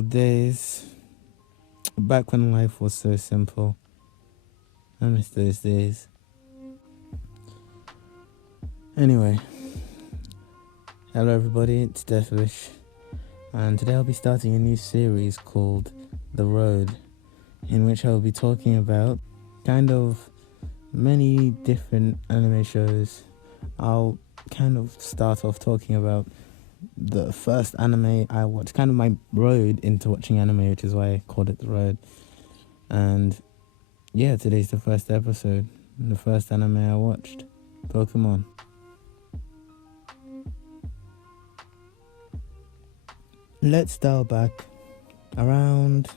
old days. Back when life was so simple. I miss those days. Anyway, hello everybody, it's Deathwish. And today I'll be starting a new series called The Road, in which I'll be talking about kind of many different anime shows. I'll kind of start off talking about the first anime I watched, kind of my road into watching anime, which is why I called it The Road. And yeah, today's the first episode, the first anime I watched, Pokémon. Let's dial back around,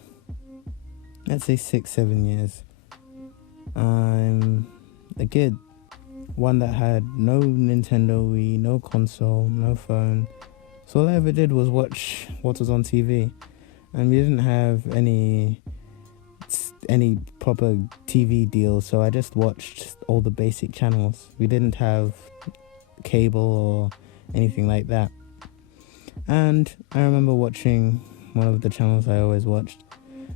let's say 6-7 years. I'm a kid, one that had no Nintendo Wii, no console, no phone. So all I ever did was watch what was on TV. And we didn't have any proper TV deals, so I just watched all the basic channels. We didn't have cable or anything like that. And I remember watching one of the channels I always watched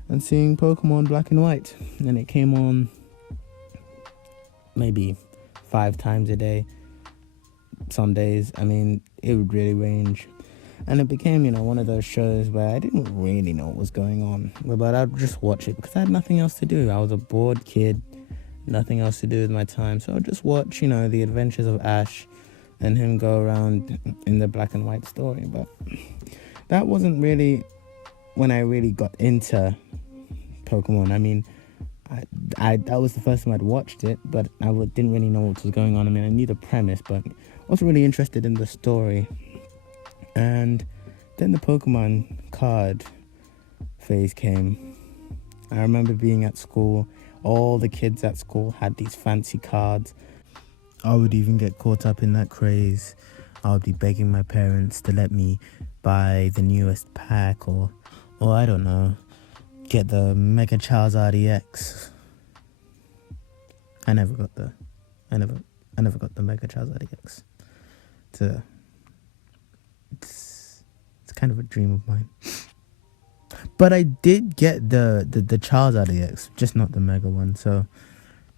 and seeing Pokemon Black and White. And it came on maybe 5 times a day. Some days, it would really range. And it became, one of those shows where I didn't really know what was going on. But I'd just watch it because I had nothing else to do. I was a bored kid, nothing else to do with my time. So I'd just watch, the adventures of Ash and him go around in the Black and White story. But that wasn't really when I really got into Pokemon. That was the first time I'd watched it, but I didn't really know what was going on. I knew the premise, but I wasn't really interested in the story. And then the Pokemon card phase came. I remember being at school. All the kids at school had these fancy cards. I would even get caught up in that craze. I would be begging my parents to let me buy the newest pack or I don't know, get the Mega Charizard EX. I never got the Mega Charizard EX. It's kind of a dream of mine. But I did get the Charizard EX, just not the Mega one. So,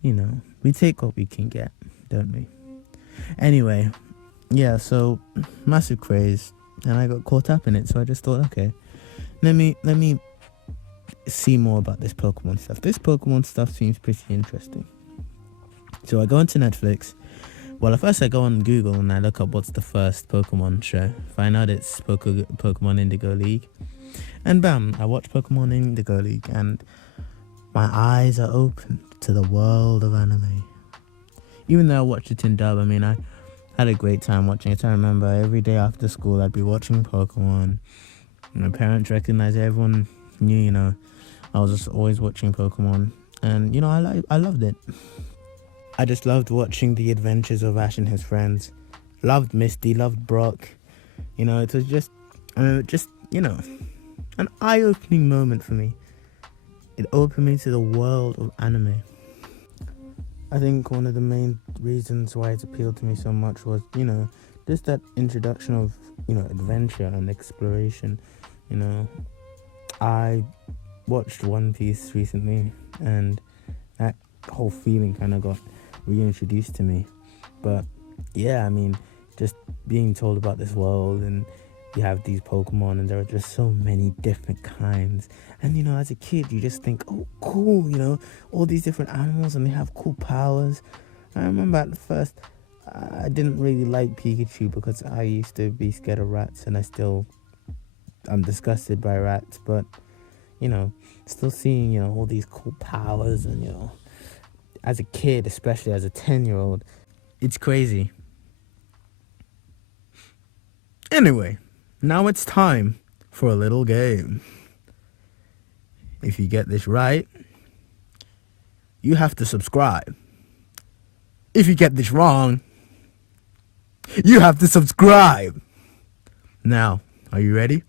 we take what we can get, don't we? Anyway, yeah, so massive craze, and I got caught up in it. So I just thought, okay, let me see more about this Pokemon stuff. This Pokemon stuff seems pretty interesting. So I go into Netflix. Well, at first I go on Google and I look up what's the first Pokemon show. Find out it's Pokemon Indigo League. And bam, I watch Pokemon Indigo League and my eyes are open to the world of anime. Even though I watched it in dub, I had a great time watching it. I remember every day after school I'd be watching Pokemon. My parents recognized it. Everyone knew, I was just always watching Pokemon. And, I loved it. I just loved watching the adventures of Ash and his friends. Loved Misty, loved Brock. It was just an eye-opening moment for me. It opened me to the world of anime. I think one of the main reasons why it appealed to me so much was, just that introduction of, adventure and exploration. I watched One Piece recently, and that whole feeling kind of got reintroduced to me. But yeah, just being told about this world, and you have these Pokemon and there are just so many different kinds, and as a kid you just think, oh cool, all these different animals and they have cool powers. I remember at first I didn't really like Pikachu because I used to be scared of rats, and I'm disgusted by rats, but still seeing all these cool powers, and as a kid, especially as a 10-year-old, it's crazy. Anyway, now it's time for a little game. If you get this right, you have to subscribe. If you get this wrong, you have to subscribe. Now, are you ready?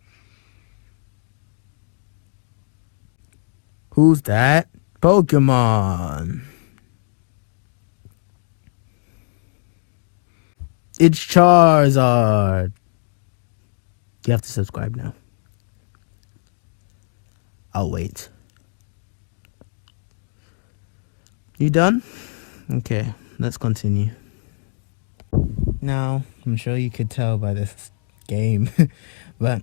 Who's that Pokemon? It's Charizard. You have to subscribe now. I'll wait. You done? Okay, let's continue. Now, I'm sure you could tell by this game, but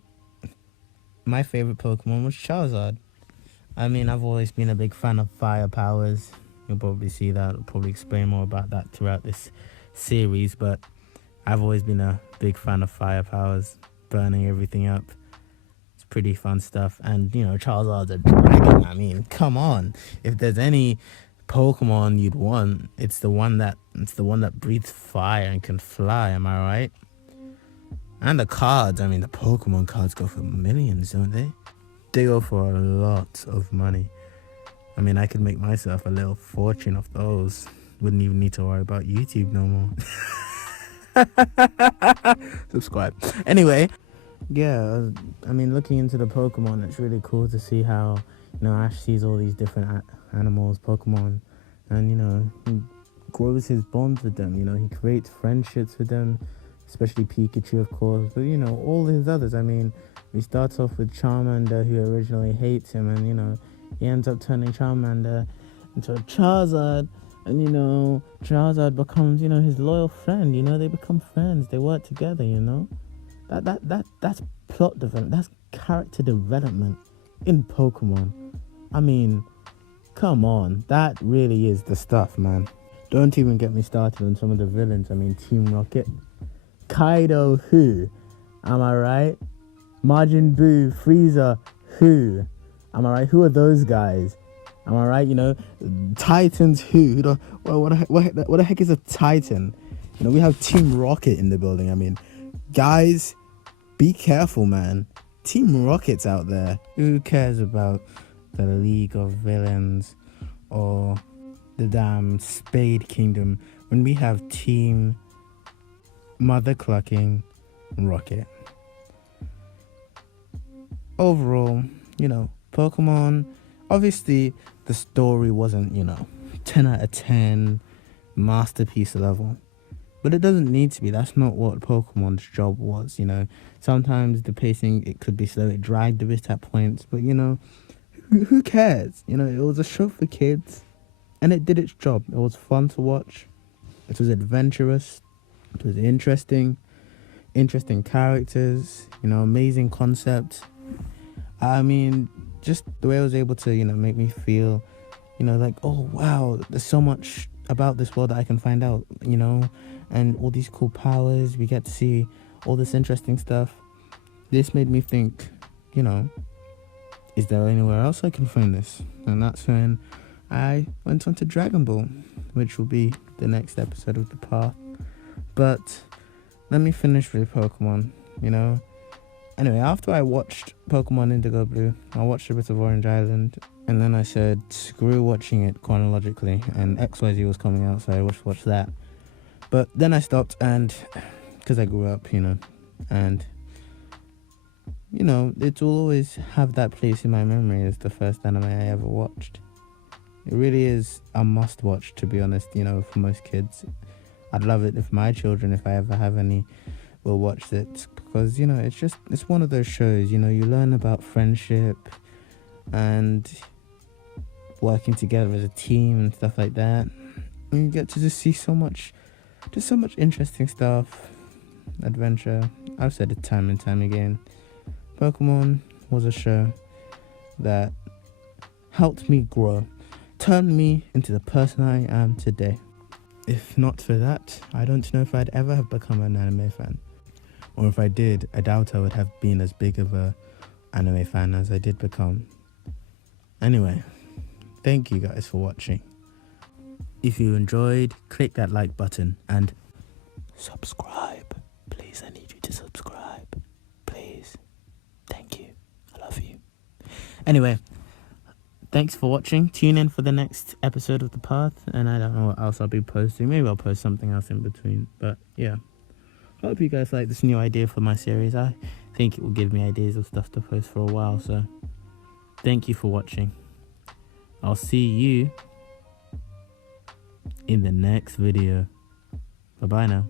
my favorite Pokemon was Charizard. I mean, I've always been a big fan of fire powers. You'll probably see that. I'll probably explain more about that throughout this series, but I've always been a big fan of fire powers, burning everything up. It's pretty fun stuff. And, Charizard's a dragon. I mean, come on. If there's any Pokemon you'd want, it's the one that breathes fire and can fly, am I right? And the cards, I mean, the Pokemon cards go for millions, don't they? They go for a lot of money. I mean, I could make myself a little fortune off those. Wouldn't even need to worry about YouTube no more. Subscribe. Anyway, yeah, I mean, looking into the Pokemon, it's really cool to see how, Ash sees all these different animals, Pokemon, and, he grows his bonds with them. He creates friendships with them, especially Pikachu, of course, but, all his others. I mean, he starts off with Charmander, who originally hates him, and, he ends up turning Charmander into a Charizard, and, Charizard becomes, his loyal friend. They become friends, they work together, That's plot development, that's character development in Pokemon. I mean, come on, that really is the stuff, man. Don't even get me started on some of the villains. I mean, Team Rocket, Kaido, who? Am I right? Majin Buu, Frieza, who? Am I right? Who are those guys? Am I right? Titans, who? What the heck is a Titan? We have Team Rocket in the building. I mean, guys, be careful, man. Team Rocket's out there. Who cares about the League of Villains or the damn Spade Kingdom when we have Team Mother Clucking Rocket? Overall, Pokemon, obviously the story wasn't, 10 out of 10 masterpiece level. But it doesn't need to be. That's not what Pokemon's job was, Sometimes the pacing, it could be slow. It dragged a bit at points. But, who cares? It was a show for kids. And it did its job. It was fun to watch. It was adventurous. It was interesting. Interesting characters. Amazing concept. I mean, just the way I was able to, make me feel, like, oh, wow, there's so much about this world that I can find out, and all these cool powers. We get to see all this interesting stuff. This made me think, is there anywhere else I can find this? And that's when I went on to Dragon Ball, which will be the next episode of the path. But let me finish with Pokemon, Anyway, after I watched Pokemon Indigo Blue, I watched a bit of Orange Island, and then I said, screw watching it chronologically, and XYZ was coming out, so I watched that. But then I stopped, and, because I grew up, and, it will always have that place in my memory as the first anime I ever watched. It really is a must-watch, to be honest, for most kids. I'd love it if my children, if I ever have any, will watch it, because it's one of those shows, you learn about friendship and working together as a team and stuff like that, and you get to just see so much interesting stuff, adventure. I've said it time and time again, Pokemon was a show that helped me grow, turned me into the person I am today. If not for that, I don't know if I'd ever have become an anime fan. Or if I did, I doubt I would have been as big of a anime fan as I did become. Anyway, thank you guys for watching. If you enjoyed, click that like button and subscribe. Please, I need you to subscribe. Please. Thank you. I love you. Anyway, thanks for watching. Tune in for the next episode of The Path, and I don't know what else I'll be posting. Maybe I'll post something else in between, but yeah. Hope you guys like this new idea for my series. I think it will give me ideas of stuff to post for a while, so thank you for watching. I'll see you in the next video. Bye bye now.